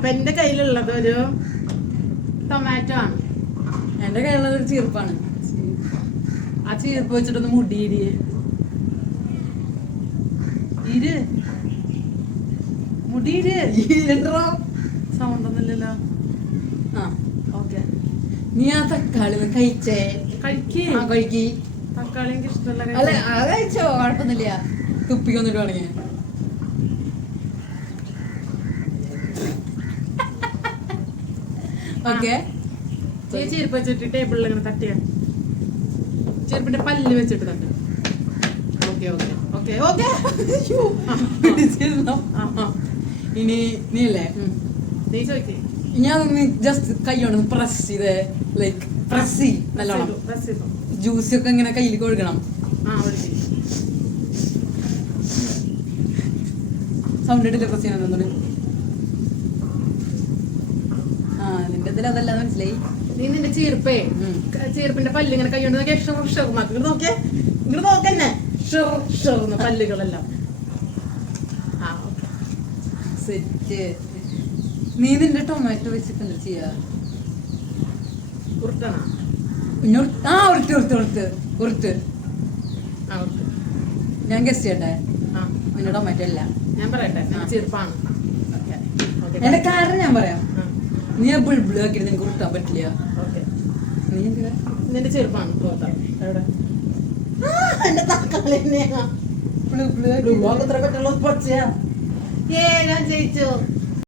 അപ്പൊ എന്റെ കയ്യിലുള്ളത് ഒരു ടൊമാറ്റോ ആണ്. എന്റെ കയ്യിലുള്ളത് ഒരു ചീർപ്പാണ്. ആ ചീർപ്പ് വെച്ചിട്ടൊന്ന് മുടിയിടിയേ ഇര് മുടിയിര് സൗണ്ട് ഒന്നുമില്ലല്ലോ. ആ ഓക്കെ നീ ആ തക്കാളി ഒന്ന് കഴിച്ചേ. കഴിക്കേ. കഴിക്കി. തക്കാളി എനിക്ക് ഇഷ്ടമല്ല. അല്ല അത് കഴിച്ചോ, കുഴപ്പമൊന്നുമില്ല. തുപ്പിക്കൊന്നിട്ട് തുടങ്ങിയ ഓക്കെ. ചീർപ്പ് വെച്ചിട്ട് ടേബിളിൽ ഇങ്ങനെ തട്ടിയ ചെരുപ്പിന്റെ പല്ല് വെച്ചിട്ട് തട്ട്. Okay okay okay okay. ഇനി നീ അല്ലേ നീ ചോദിക്കേ. ഞാൻ ജസ്റ്റ് കൈയോണ്ട് പ്രസ് ചെയ്തേ. ലൈക്ക് പ്രസ് ചെയ്യും നല്ലോണം. ജ്യൂസ് ഒക്കെ ഇങ്ങനെ കയ്യിൽ കൊടുക്കണം. സൗണ്ട് ഇട്ടില്ല പ്രസ് ചെയ്യാൻ. ആ നിന്റെ ഇതിൽ അതല്ല മനസ്സിലായി. നീ നിന്റെ ചീർപ്പേ ചീർപ്പിന്റെ പല്ല് ഇങ്ങനെ കൈ കൊണ്ട് നോക്കിയാ ഇങ്ങോട്ട് നോക്കിയേ. ഇങ്ങോട്ട് നോക്കന്നെ പല്ലുകളെല്ലാം. സെറ്റ്. നീ നിന്റെ ടൊമാറ്റോ വെച്ചിട്ട് എന്താ ചെയ്യാ? ഉരുട്ടണോ? ആ ഉരുട്ട് ഉരുട്ട് ഉരുട്ട് ഉരുട്ട്. ഞാൻ ഗസ്റ്റ് ചെയ്യട്ടെ. നിന്റെ ടൊമാറ്റോ അല്ല. ഞാൻ പറയട്ടെ, ചീർപ്പാണ്. എന്റെ കാരണം ഞാൻ പറയാം. നീ ആ ബിൾബിള് ആക്കിയിട്ട് നിനക്ക് ഉരുട്ടാൻ പറ്റില്ല. നീ നിന്റെ ചെറുപ്പാണ്. ഞാൻ ജയിച്ചു.